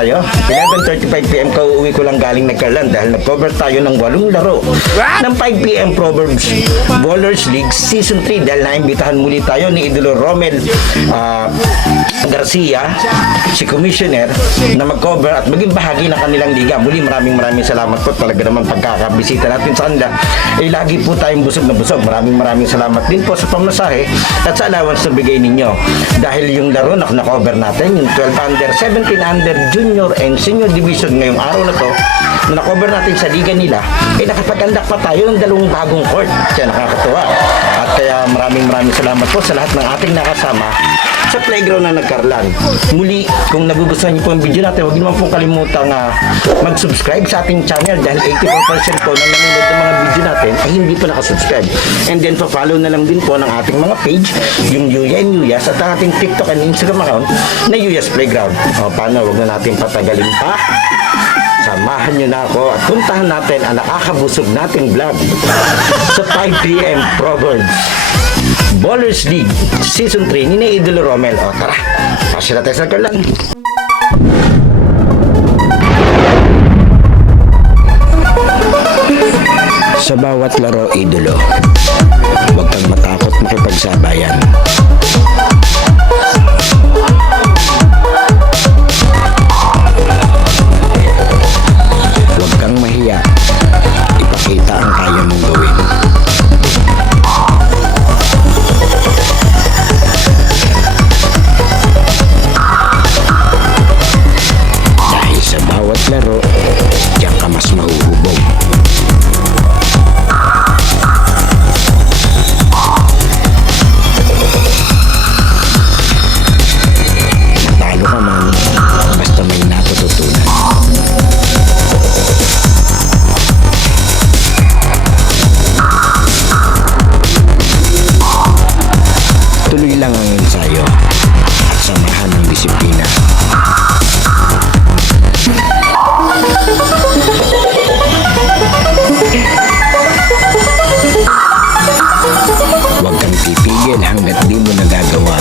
tayo. 11:35 PM kauuwi ko lang galing nagkarlan dahil nag-cover tayo ng 8 laro ng 5 PM Proverbs Bowlers League Season 3 dahil naimbitahan muli tayo ni Idolo Romel Garcia, si Commissioner, na mag-cover at maging bahagi ng kanilang liga. Muli maraming salamat po talaga naman pagkakabisita natin sa kanila. Lagi po tayong busog na busog. Maraming salamat din po sa pamasahe at sa allowance na bigay ninyo. Dahil yung laro na na-cover natin, yung 12 under, 17 under, junior and senior division ngayong araw na to, na na-cover natin sa liga nila, nakapag-andak pa tayo ng 2 bagong court. Kaya nakakatuwa. At kaya maraming salamat po sa lahat ng ating nakasama sa playground na nagkarlan. Muli, kung nagugustuhan niyo po ang video natin, huwag niyo naman pong kalimutang mag-subscribe sa ating channel dahil 84% po ng nanonood ng mga video natin ay hindi pa nakasubscribe. And then, follow na lang din po ng ating mga page, yung Yuya and Yuyas, at ang ating TikTok and Instagram account na Yuyas Playground. O, paano? Huwag na natin patagalin pa. Samahan nyo na ako at puntahan natin ang nakakabusog nating vlog sa 5 PM Proverbs Bowlers League Season 3 ni Idolo Romel. O tara, pasya na tayo sa karlan. Sa bawat laro, Idolo, huwag kang matakot makipagsabayan. Huwag kang mahiya. Ipakita ang kaya mong gawin. Dahil sa bawat laro, diyan ka mas mahuhubog. Natalo ka man, basta may natututunan. Tuloy lang ang ensayo at samahan ng disiplina. Huwag kang titigil hanggat di mo nagagawa.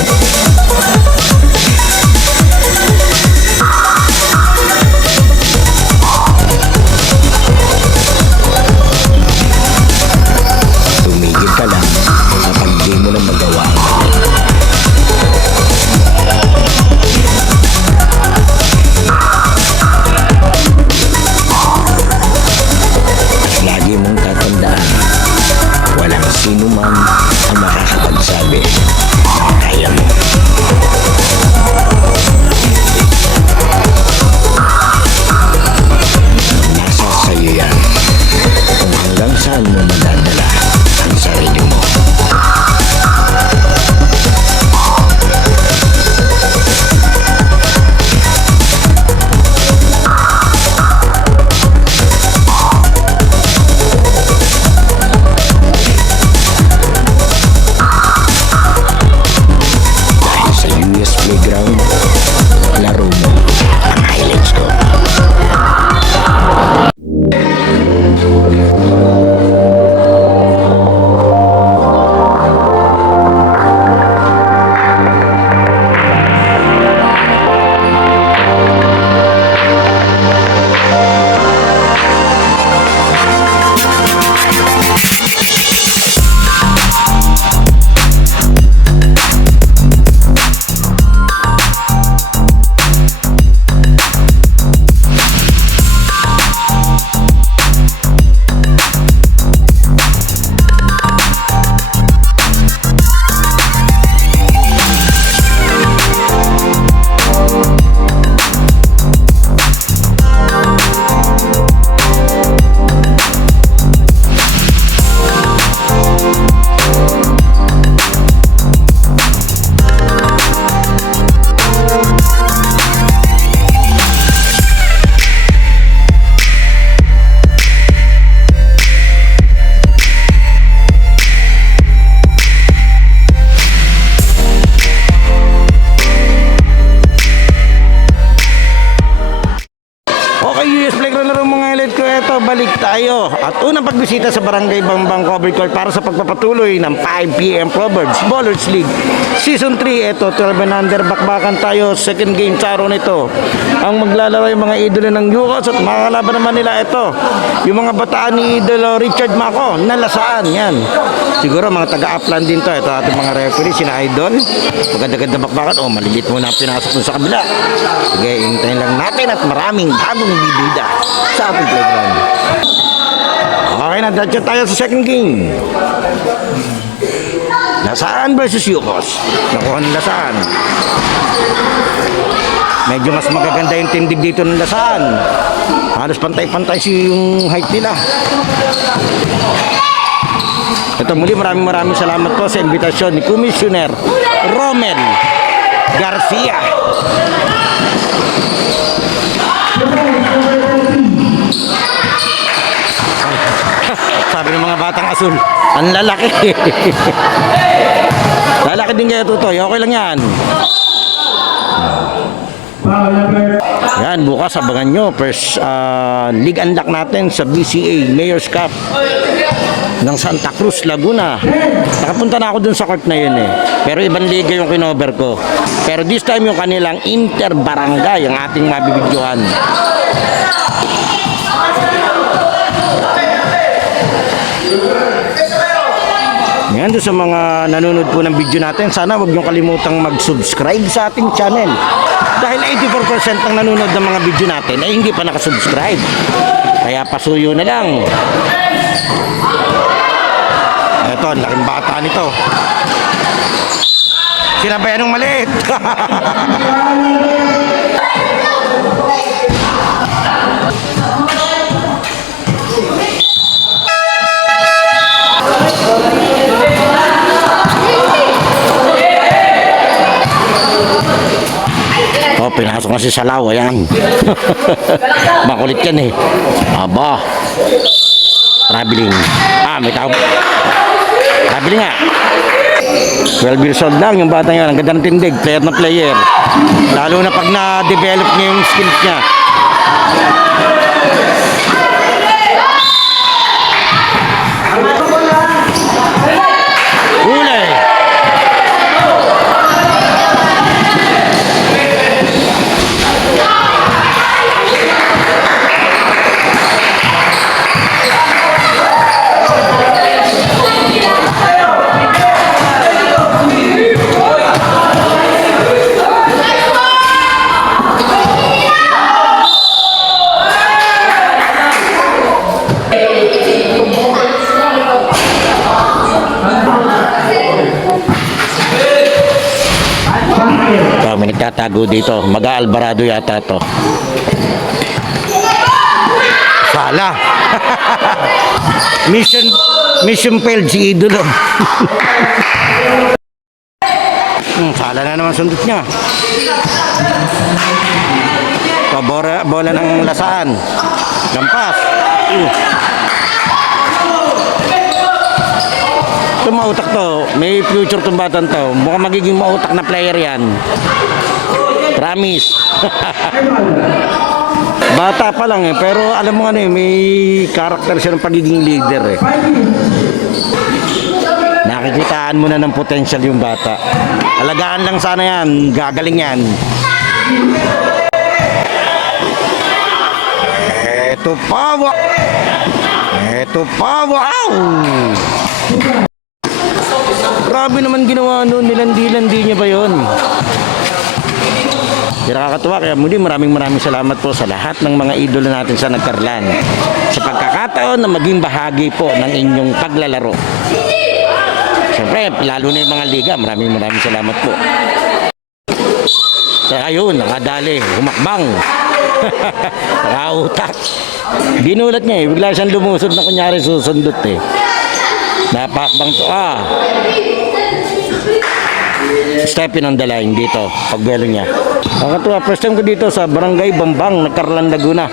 Tumigil ka lang kapag di mo na magawa. Lagi mong tatandaan, walang sino man ang makakapagsabi na kaya mo. balik tayo at unang pagbisita sa Barangay Bambang Cover Court para sa pagpapatuloy ng 5 PM Proverbs Bowlers League Season 3. Ito, 12 and under, bakbakan tayo. Second game sa araw nito. Ang maglalaro yung mga idolo ng Yukos at makakalaban naman nila ito. Yung mga bataan ni idolo Richard Mako, nalasaan yan. Siguro mga taga-upland din to. Ito ating mga referee, sina Idol. Maganda-ganda bakbakan. Oh, malilit muna ang pinasok dun sa kabila. Sige, hintayin lang natin at maraming bagong bibida sa ating playground. Okay na, diretso tayo sa second game. Lasaan versus Yukos. Nakuha ng Lasaan. Medyo mas magaganda yung tindig dito ng Lasaan. Halos pantay-pantay yung height nila. Ito muli, maraming salamat po sa imbitasyon ni Commissioner Romel Garcia. Sabi ng mga batang asul, ang lalaki. Lalaki din kaya Tutoy, okay lang yan. Yan, bukas abangan nyo. First league unlock natin sa BCA Mayor's Cup ng Santa Cruz, Laguna. Nakapunta na ako dun sa court na yun eh. Pero ibang liga yung kinover ko. Pero this time yung kanilang inter-barangay ang ating mabibidyohan. Yan, doon sa mga nanonood po ng video natin, sana huwag niyong kalimutang mag-subscribe sa ating channel. Dahil 84% ng nanonood ng mga video natin ay hindi pa nakasubscribe. Kaya pasuyo na lang. Ito, ang laking bata nito. Sinabayan ng maliit. Oh, pinasok na si Salaw, ayan. Makulit yan eh. Aba. Traveling. May tao. Traveling nga. 12 years old lang yung bata yun. Ang ganda ng tindig. Player na player. Lalo na pag na-develop niya yung skills niya. Huli. May nagtatago dito. Mag-Alvarado yata to. Sala. Mission failed si Idolo. Sala na naman sundot niya. Bola ng Lasaan. Lampas. Ito mautak to. May future tong batan to. Mukhang magiging mautak na player yan. Promise. Bata pa lang eh. Pero alam mo ano eh, may karakter siya ng pagiging leader eh. Nakikitaan mo na ng potential yung bata. Alagaan lang sana yan. Gagaling yan. Eto pa. Wow! Grabe naman ginawa noon, nilandi-landi niya ba yun? Nakakatuwa, kaya muli maraming salamat po sa lahat ng mga idolo natin sa Nagkarlan sa pagkakataon na maging bahagi po ng inyong paglalaro. Siyempre, lalo na yung mga liga, maraming salamat po. Kaya ayun, nakadali, humakbang. Nakautak. Ginulat niya eh, bigla siyang lumusod na kunyari susundot eh. Napakbang to. Stepping on the line dito, pagbelo niya. Nakakatuwa, first time ko dito sa Barangay Bambang, Nagkarlan, Laguna.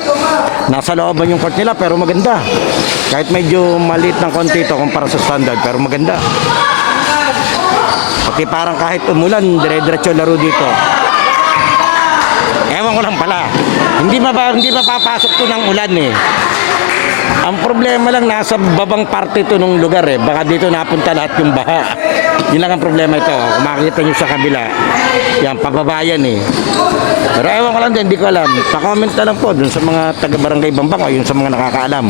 Nasa looban yung court nila pero maganda. Kahit medyo maliit ng konti ito kumpara sa standard, pero maganda. Pati parang kahit umulan, dire-diretso laro dito. Ewan ko lang pala. Hindi pa papasok to ng ulan eh. Ang problema lang, nasa babang parte ito ng lugar eh. Baka dito napunta lahat yung baha. Yun lang ang problema ito. Kung makikita nyo sa kabila, yan, pababayan eh. Pero ewan ko lang din, hindi ko alam. Pa-comment na lang po dun sa mga taga-barangay Bambang o yung sa mga nakakaalam.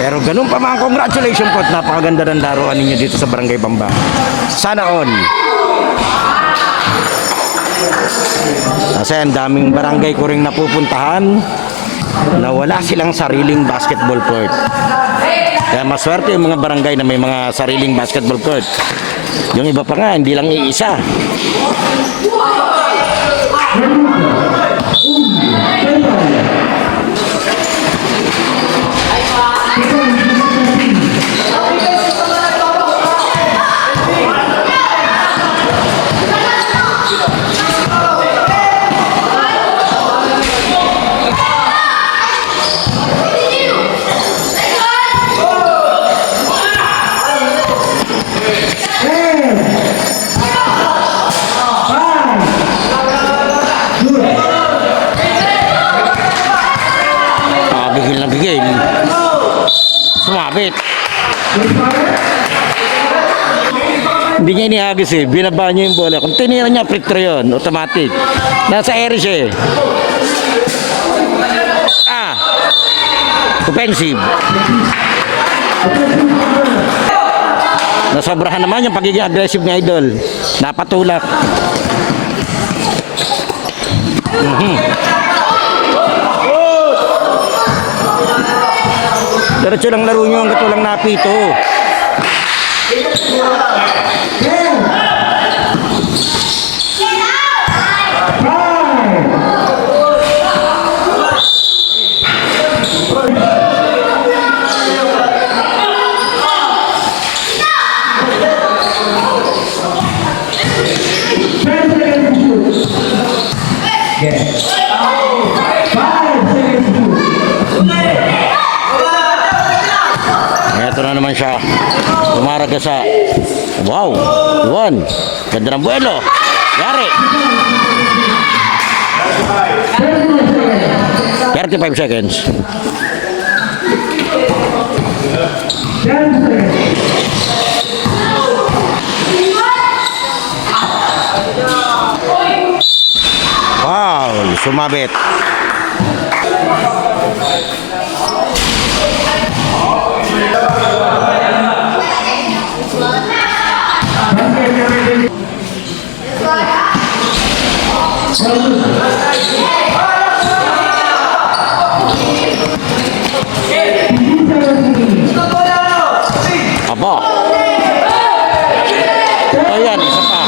Pero ganun pa mga congratulations po at napakaganda ng laruan ninyo dito sa barangay Bambang. Sana all. Kasi ang daming barangay ko rin napupuntahan na wala silang sariling basketball court. Kaya maswerte yung mga barangay na may mga sariling basketball court. Yung iba pa nga, hindi lang iisa. Bigil na bigil. Sumabit. Hindi niya inihagis eh. Binaba niya yung bola. Kung tinira niya, free throw yun. Automatic. Nasa area siya eh. Offensive. Nasobrahan naman yung pagiging aggressive ng Idol. Napatulak. Diretso lang laro nyo hanggat walang napito. Ito na naman siya. Umaraga sa wow, one. Ganda ng buwelo. Yari. 35 seconds. Wow, sumabit. Aba. Ayan, isa pa.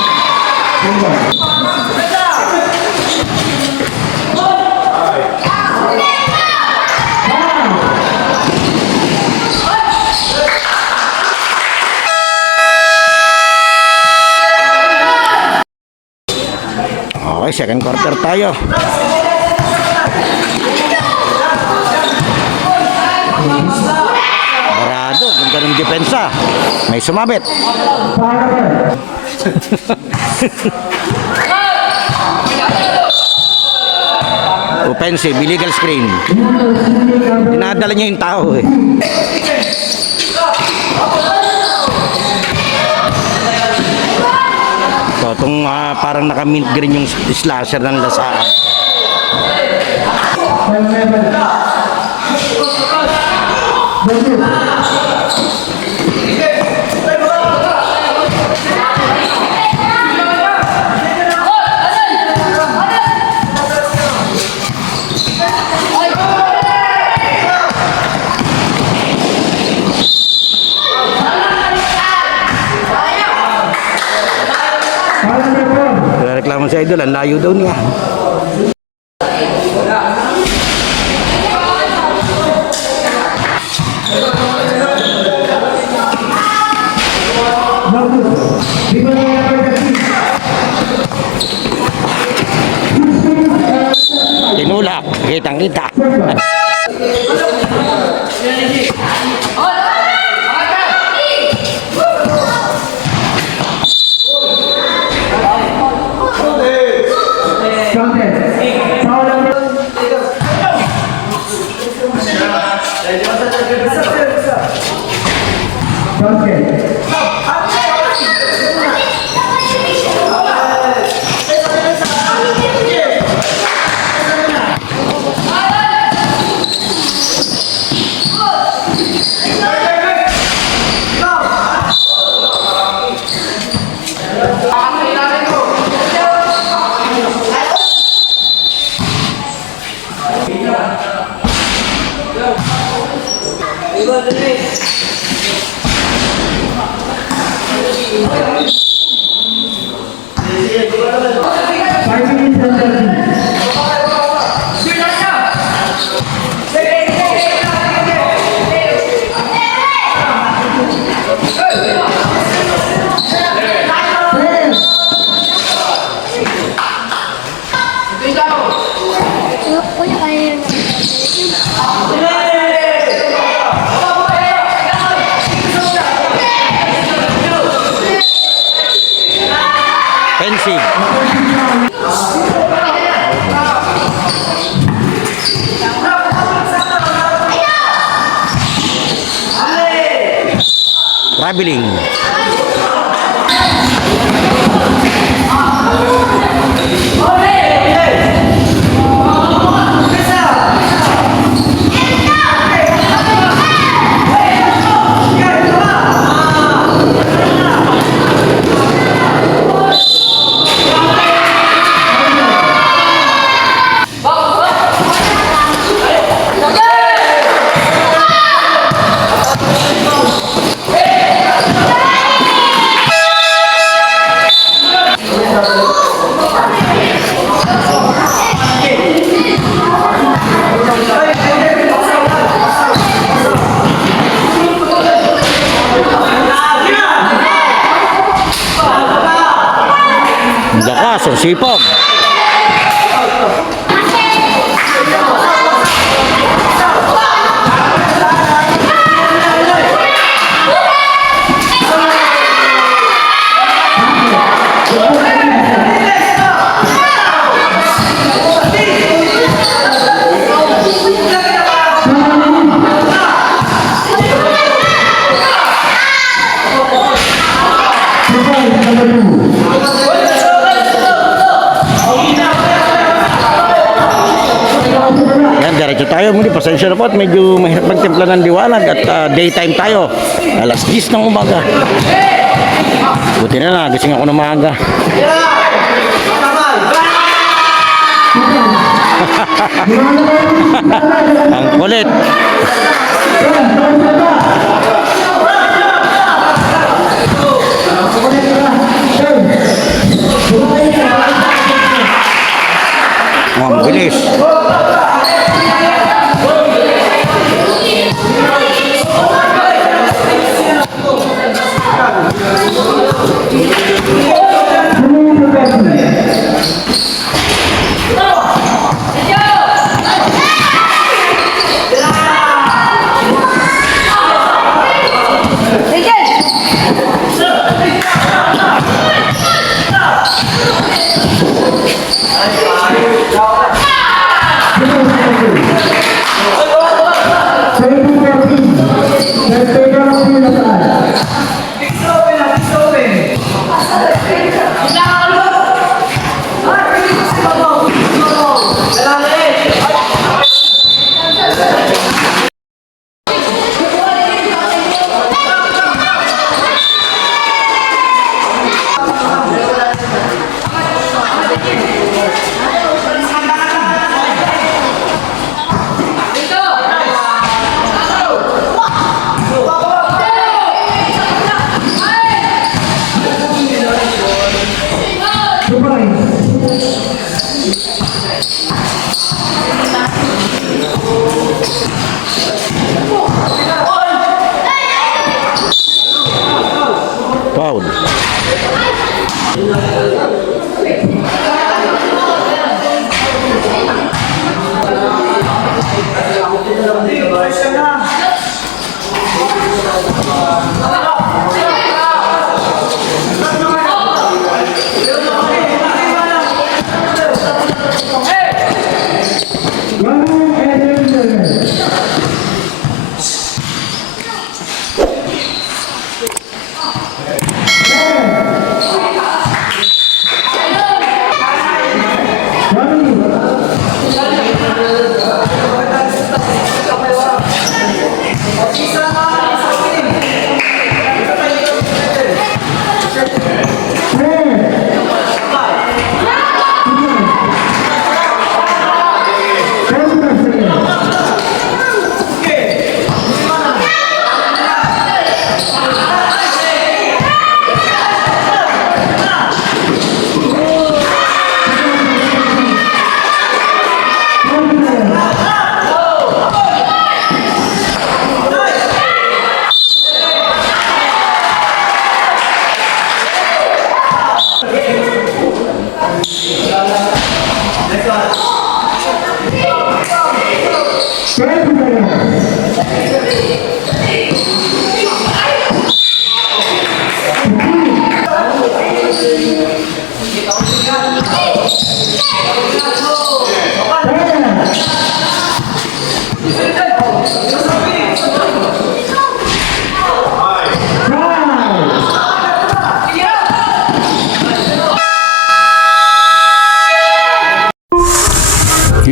Okay, second quarter tayo. Barado, ganda ng depensa. May sumabit. Offensive, illegal screen. Dinadala niya yung tao eh. So, itong parang naka-mint green yung slasher ng Lasaan. Reklamo sa Idol, ang layo daw niya. Tinulak, kitang-kita. Basket. Kuya, kaya na. Offensive. Traveling. Lakas, ang sipag. Yan, diretso tayo muli. Pasensya na po at medyo mahirap magtimpla ng liwanag at daytime tayo. Alas 10 ng umaga. Buti na nagising ako ng maaga. Ang kulit. Ang bilis.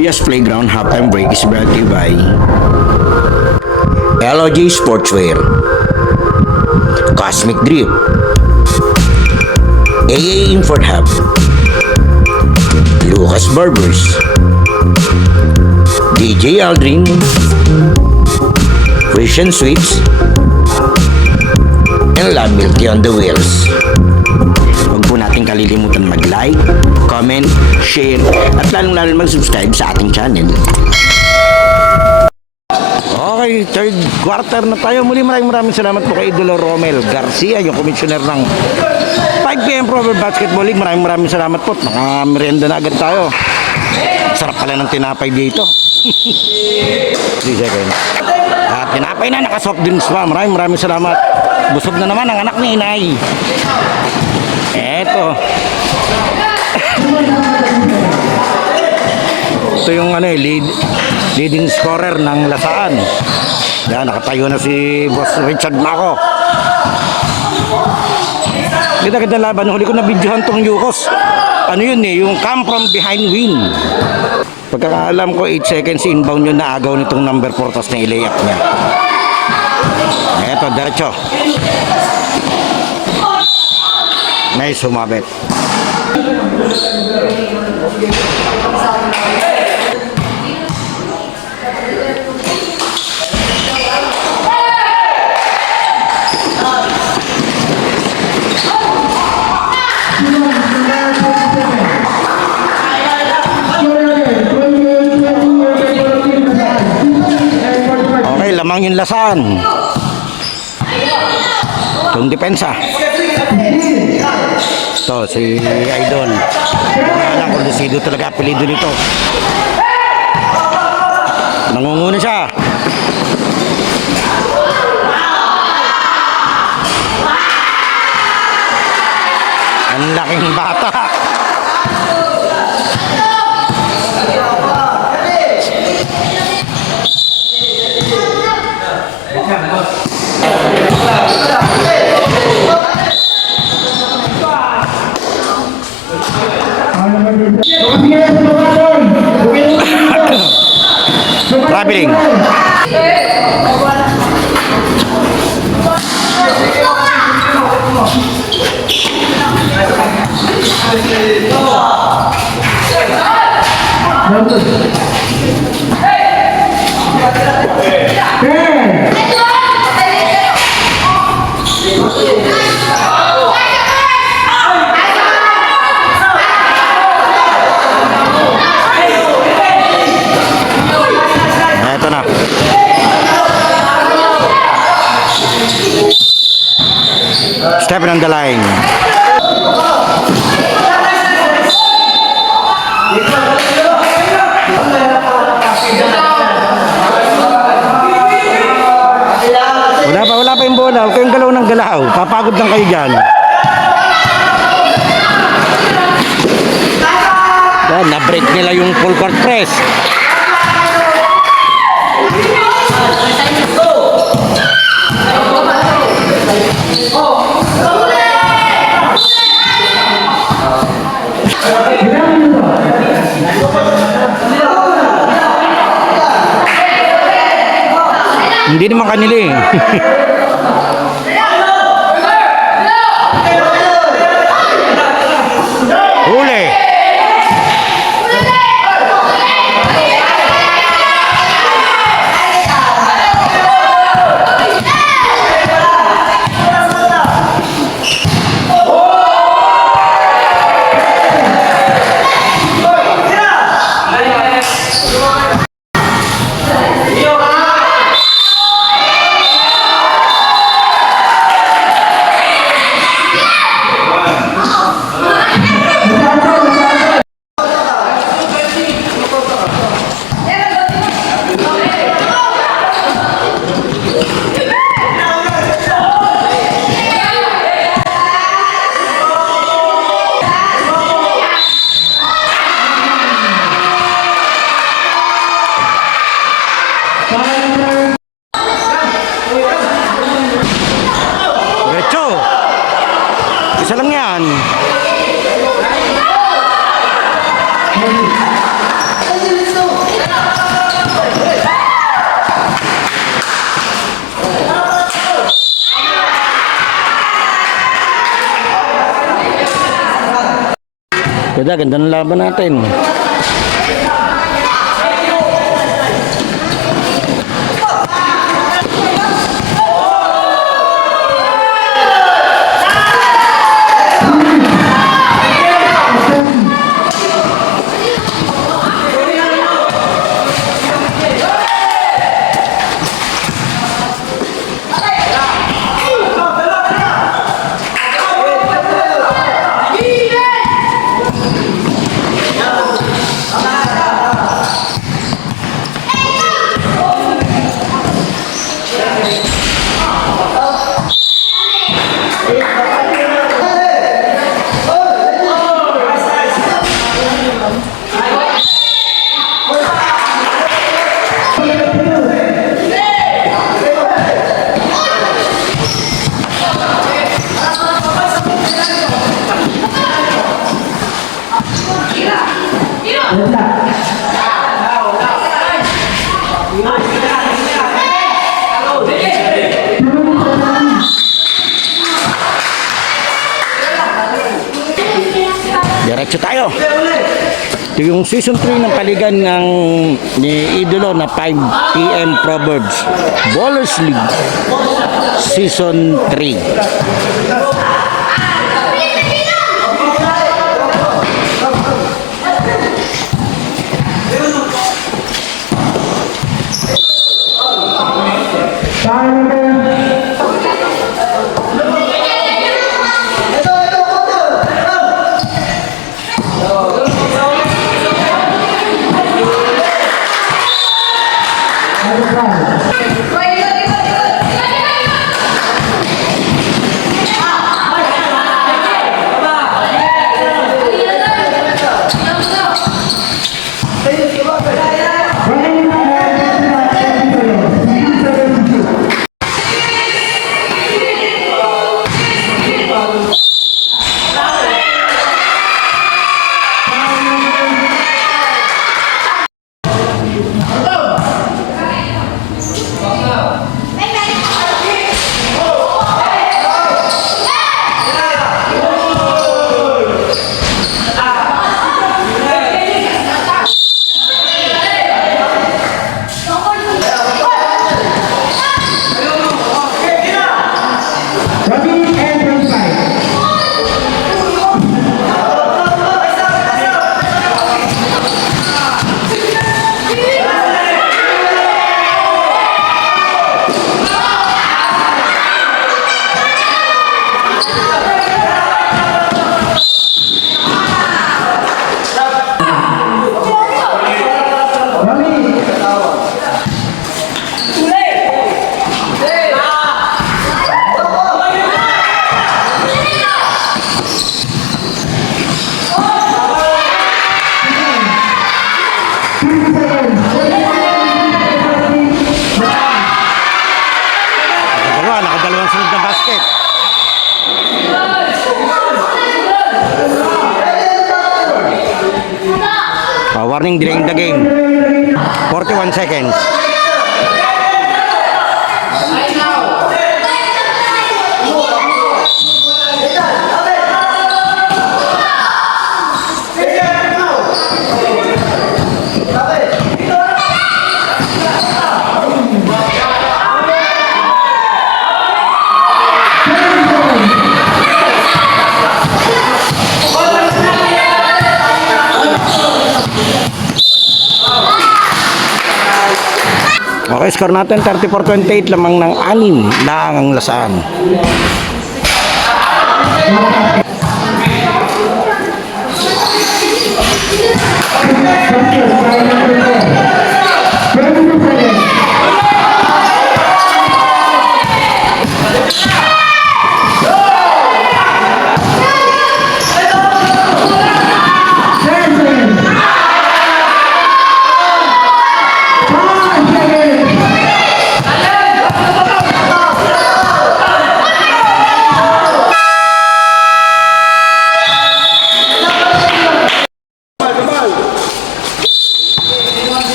Julia's Playground halftime break is brought to you by LOG Sportswear, Cosmic Drip, AA Import Hub, Lucas Barbers, DJ Aldrin, Christian Sweets, and La Milky on the Wheels. Huwag po natin kalilimutan mag-like, comment, share, at lalong-lalo mag-subscribe sa ating channel. Okay, third quarter na tayo. Muli maraming salamat po kay Idolo Romel Garcia, yung commissioner ng 5pm Pro Basketball League. Maraming salamat po. Naka-merienda na agad tayo. Sarap pala ng tinapay dito. 3 seconds. At tinapay na, naka-soft drinks pa. Maraming salamat. Busog na naman ang anak ni Inay. Eto. Ito yung leading scorer ng Lasaan. Yan, nakatayo na si Boss Richard Maco. Kita laban. Huli ko na videohan tong Yukos. Ano yun yung come from behind win. Pagkakaalam ko 8 seconds inbound yun na agaw nitong number 4 tas na i-layup niya. Eto, diretso. May sumabit. Okay, lamang yung Lasan. Itong depensa. Ito, si Idol. Alam ko, Lucido talaga apelido nito. Nangunguna siya. Ang laking bata. Traveling. Ito na. Step on the line. Wala pa yung bola. Huwag kayong galaw ng galaw. Papagod lang kayo dyan. Yan, na-break nila yung full court press. Hindi naman kanila eh. Huli. Isa lang yan. Ganda ng laban natin. Diretso tayo. Ito yung season 3 ng paligan ng ni Idolo na 5 PM Proverbs Ballers League Season 3. Nakadalawang sunod na basket. Warning, delaying the game. 41 seconds. Okay, score natin 34-28, lamang ng 6 lang ang lasaan.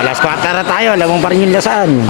Last quarter na tayo, lamang pa rin yung lasaan.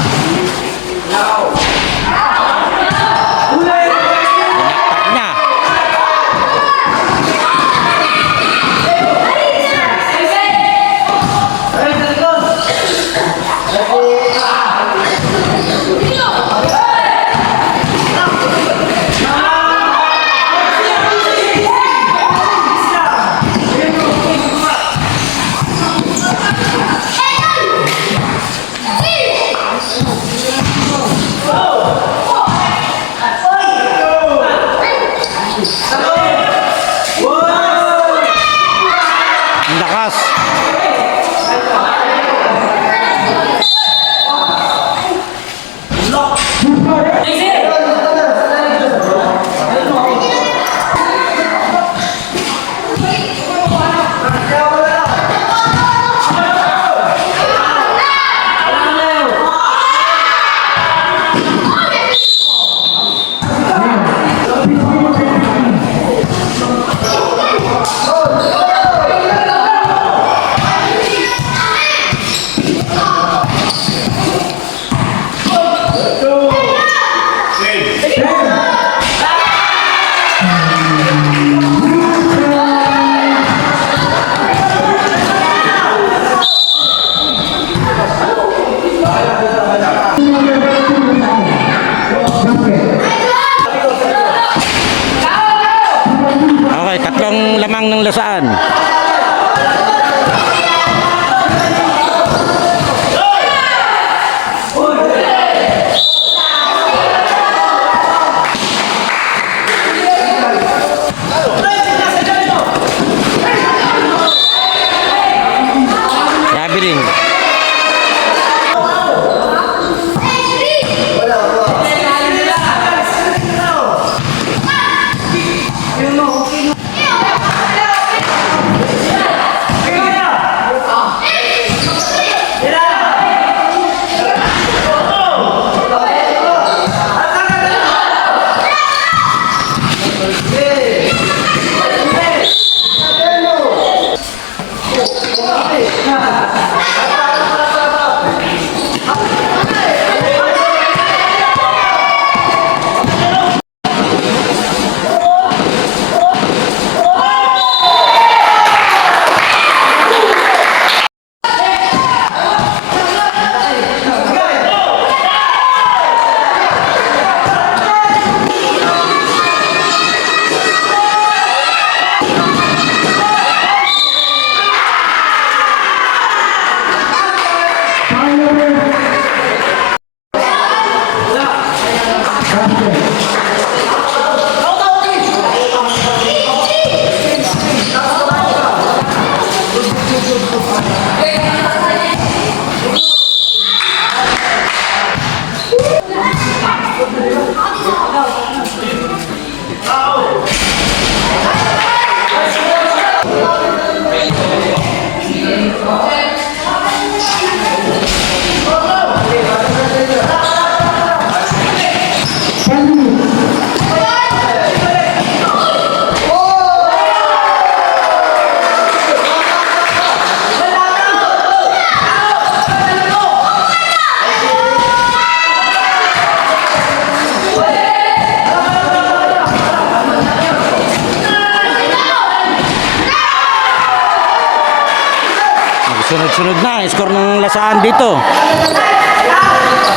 sunod na, score ng Lasaan dito.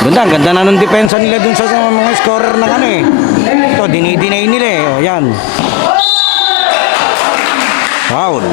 Ganda na ng depensa nila dun sa mga scorer ng ano eh. Ito, dinay nila eh. O, yan. Foul.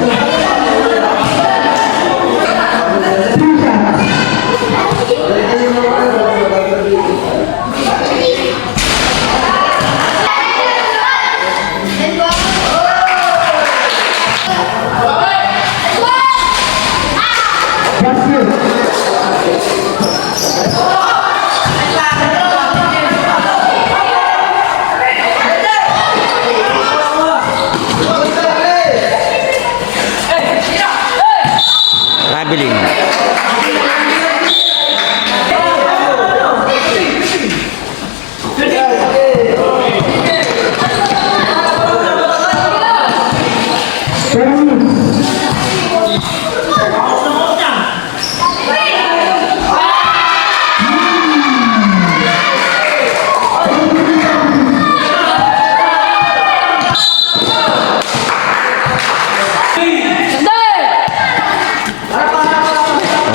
Traveling.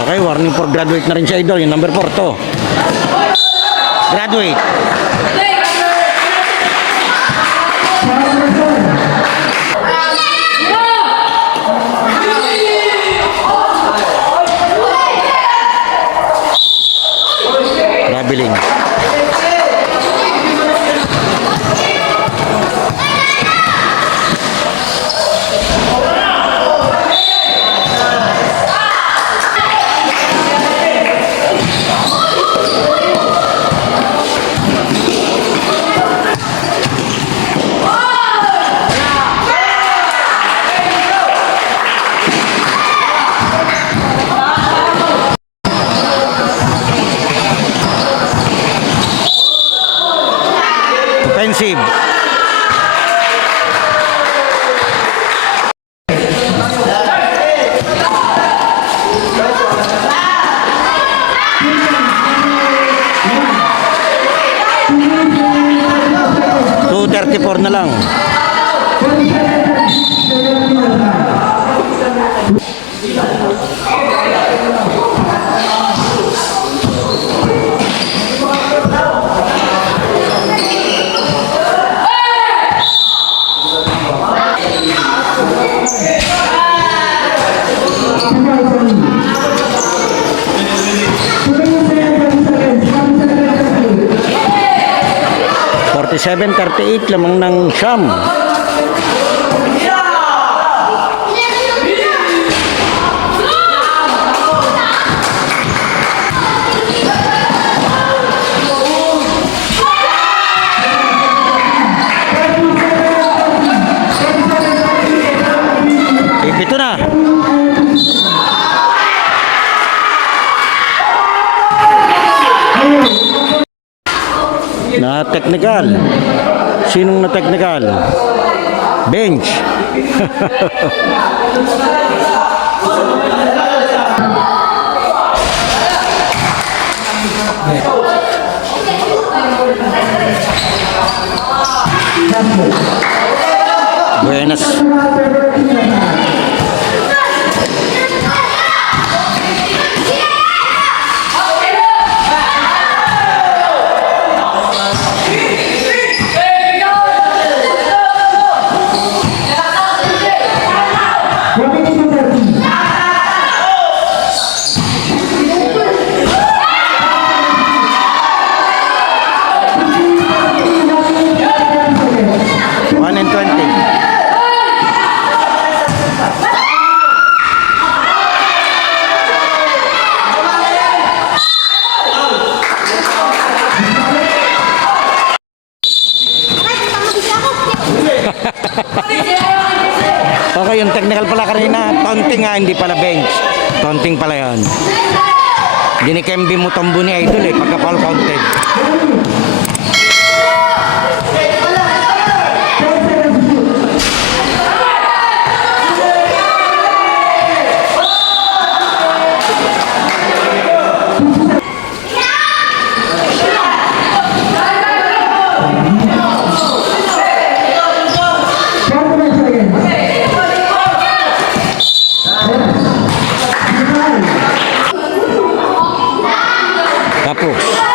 Okay, warning for graduate na rin si Idol, yung number 4 to. Graduate. Traveling. Offensive. .234 na lang. .37-38 lamang ng Sham. Ito na. Na technical. Sinong na technical? Bench. Buenas. Okay, yung technical pala kanina, taunting nga, hindi pala bench. Taunting pala yun. Dinikembi mo tambo ni Idol eh, pagka foul counted. Apo.